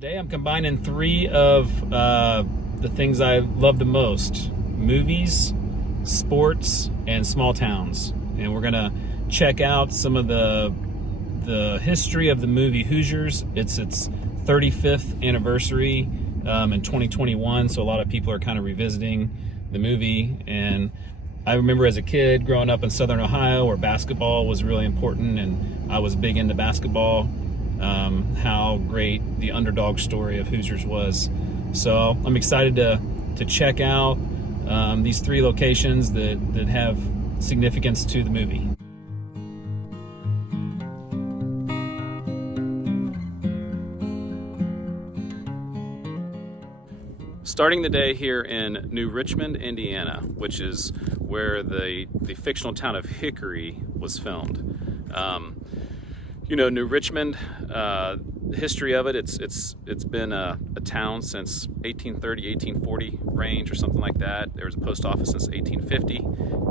Today I'm combining three of the things I love the most: movies, sports, and small towns. And we're gonna check out some of the history of the movie Hoosiers. It's its 35th anniversary in 2021, so a lot of people are kind of revisiting the movie. And I remember as a kid growing up in Southern Ohio, where basketball was really important, and I was big into basketball. How great the underdog story of Hoosiers was. So I'm excited to check out these three locations that have significance to the movie. Starting the day here in New Richmond, Indiana, which is where the fictional town of Hickory was filmed. New Richmond, the history of it, it's been a town since 1830, 1840 range or something like that. There was a post office since 1850,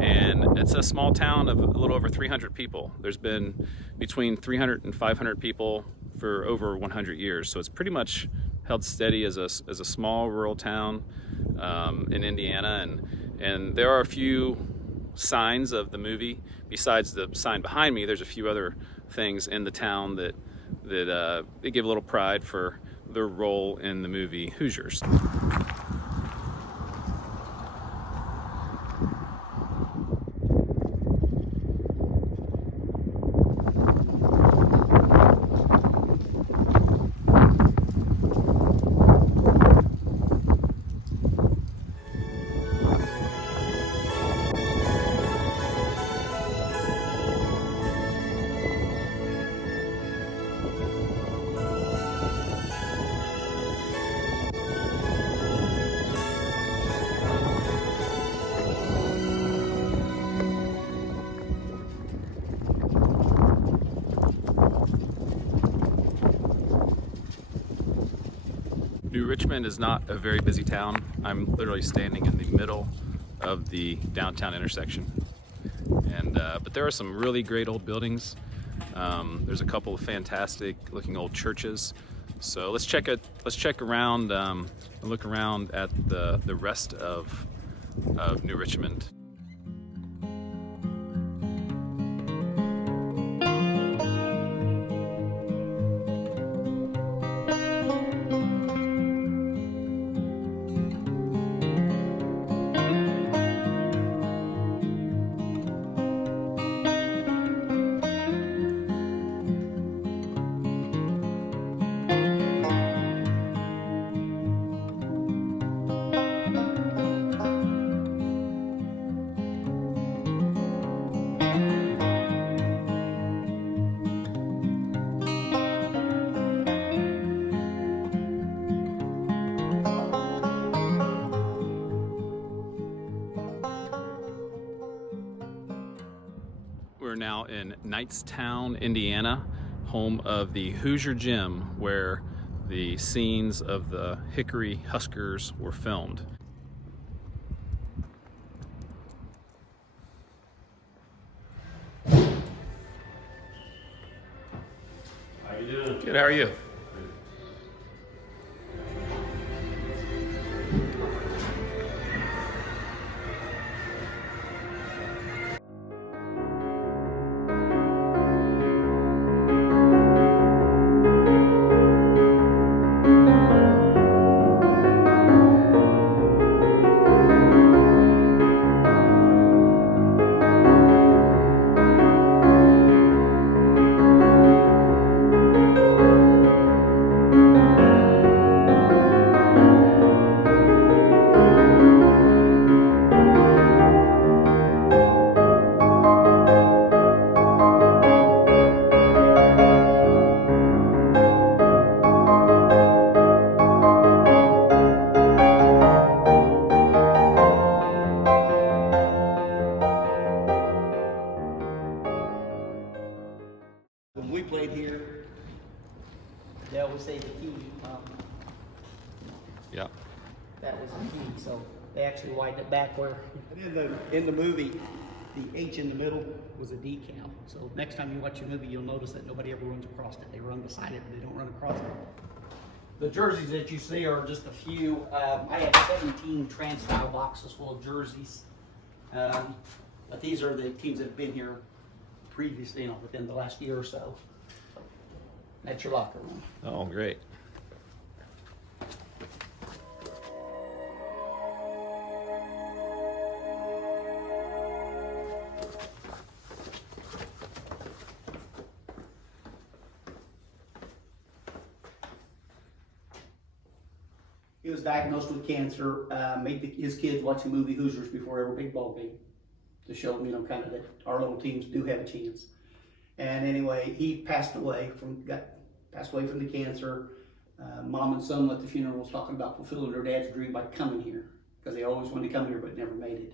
and it's a small town of a little over 300 people. There's been between 300 and 500 people for over 100 years, so it's pretty much held steady as a small rural town in Indiana, and there are a few signs of the movie. Besides the sign behind me, there's a few other things in the town that they give a little pride for their role in the movie Hoosiers. New Richmond is not a very busy town. I'm literally standing in the middle of the downtown intersection, but there are some really great old buildings. There's a couple of fantastic looking old churches. So let's check around and look around at the rest of New Richmond. We're now in Knightstown, Indiana, home of the Hoosier Gym, where the scenes of the Hickory Huskers were filmed. How you doing? Good, how are you? When we played here, they always say the key. Yeah. That was the key. So they actually widened it back where in the movie, the H in the middle was a decal. So next time you watch your movie, you'll notice that nobody ever runs across it. They run beside it, but they don't run across it. The jerseys that you see are just a few. I have 17 trans-style boxes full of jerseys. But these are the teams that have been here previously, within the last year or so. That's your locker room. Oh, great. He was diagnosed with cancer, made his kids watch the movie Hoosiers before every big ball game to show them, kind of that our little teams do have a chance. And anyway, he passed away from the cancer. Mom and son at the funeral was talking about fulfilling their dad's dream by coming here, because they always wanted to come here but never made it.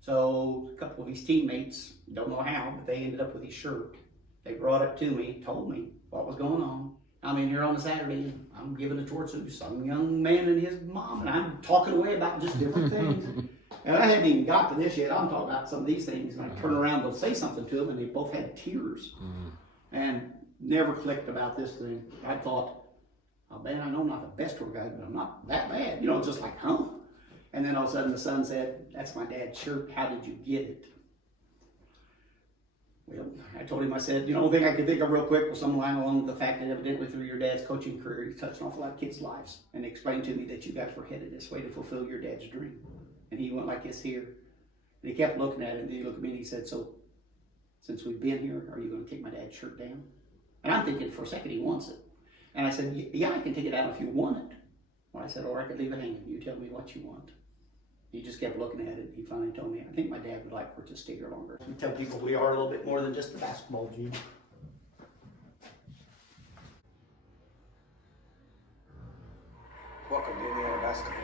So a couple of his teammates, don't know how, but they ended up with his shirt. They brought it to me, told me what was going on. I'm in here on a Saturday, I'm giving a tour to some young man and his mom, and I'm talking away about just different things. And I hadn't even got to this yet. I'm talking about some of these things, and I turn around to say something to them, and they both had tears. And never clicked about this thing. I thought, oh man, I know I'm not the best tour guide, but I'm not that bad. Just like, huh? And then all of a sudden the son said, that's my dad's shirt, how did you get it? Well, I told him, I said, the only thing I could think of real quick was some line along with the fact that evidently through your dad's coaching career, he touched an awful lot of kids' lives, and explained to me that you guys were headed this way to fulfill your dad's dream. And he went like this here. And he kept looking at it, and he looked at me and he said, so, since we've been here, are you going to take my dad's shirt down? And I'm thinking for a second he wants it. And I said, yeah, I can take it down if you want it. Well, I said, or I could leave it hanging. You tell me what you want. He just kept looking at it. He finally told me, I think my dad would like for it to stay here longer. We tell people we are a little bit more than just a basketball gym. Welcome to Indiana basketball.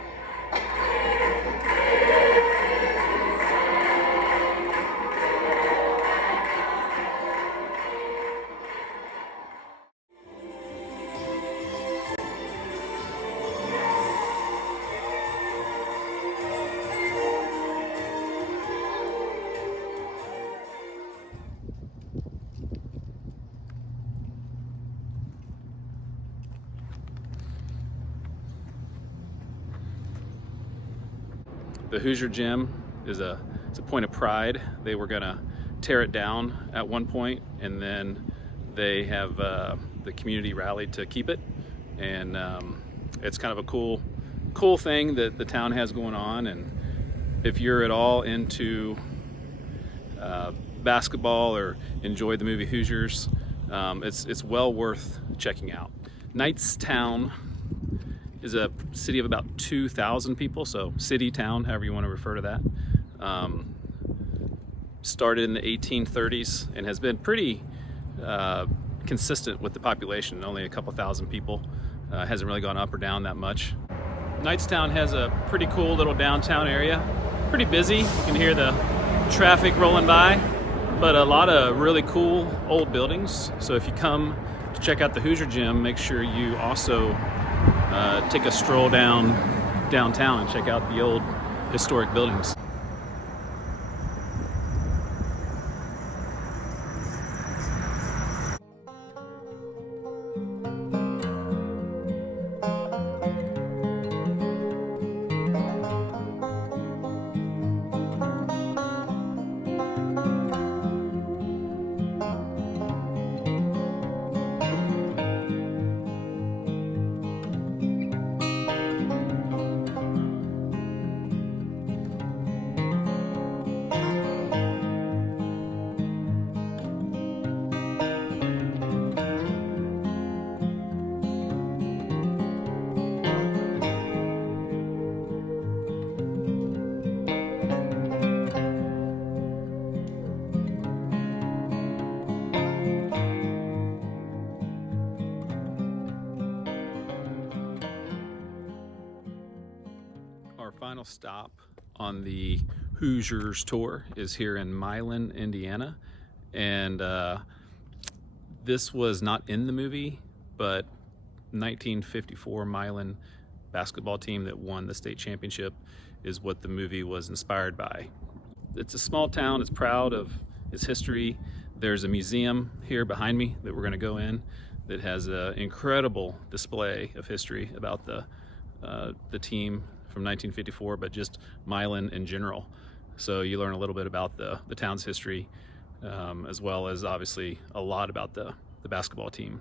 The Hoosier Gym is a point of pride. They were gonna tear it down at one point, and then they have the community rallied to keep it, and it's kind of a cool thing that the town has going on. And if you're at all into basketball or enjoyed the movie Hoosiers, it's well worth checking out. Knightstown is a city of about 2,000 people, so city, town, however you want to refer to that. Started in the 1830s and has been pretty consistent with the population, only a couple thousand people. Hasn't really gone up or down that much. Knightstown has a pretty cool little downtown area. Pretty busy, you can hear the traffic rolling by, but a lot of really cool old buildings. So if you come to check out the Hoosier Gym, make sure you also take a stroll downtown and check out the old historic buildings. Our final stop on the Hoosiers tour is here in Milan, Indiana, and this was not in the movie, but 1954 Milan basketball team that won the state championship is what the movie was inspired by. It's a small town, it's proud of its history. There's a museum here behind me that we're going to go in that has an incredible display of history about the team from 1954, but just Milan in general. So you learn a little bit about the town's history, as well as obviously a lot about the basketball team.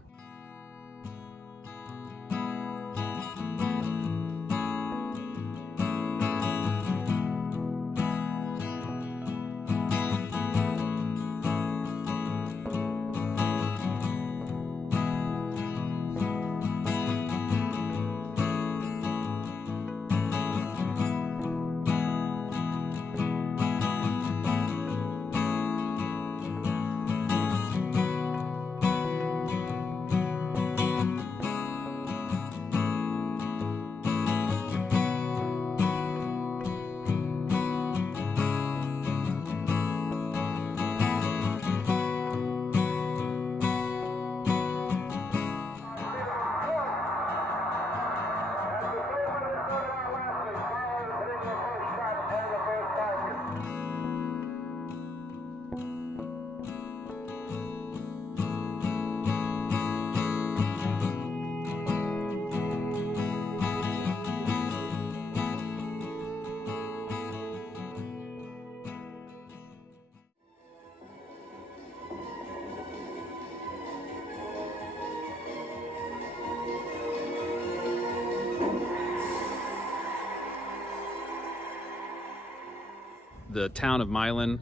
The town of Milan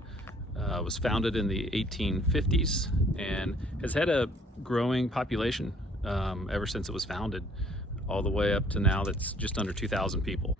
was founded in the 1850s and has had a growing population ever since it was founded, all the way up to now that's just under 2,000 people.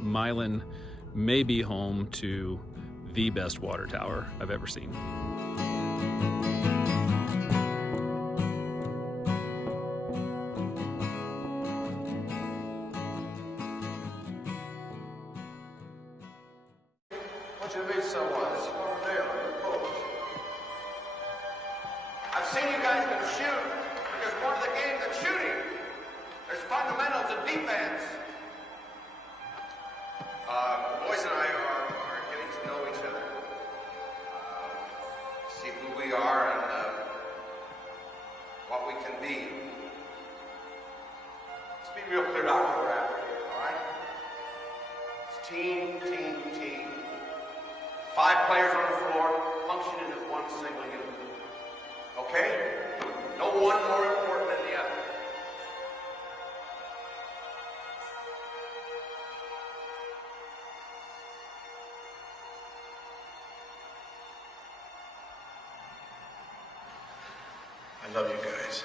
Milan may be home to the best water tower I've ever seen. What you mean someone? This is over there, coach. I've seen you guys can shoot because part of the game is shooting. There's fundamentals in defense. The boys and I are getting to know each other. See who we are and what we can be. Let's be real clear about what we're after here, all right? It's team, team, team. 5 players on the floor functioning as one single unit. Okay? No one more important than the other. I love you guys.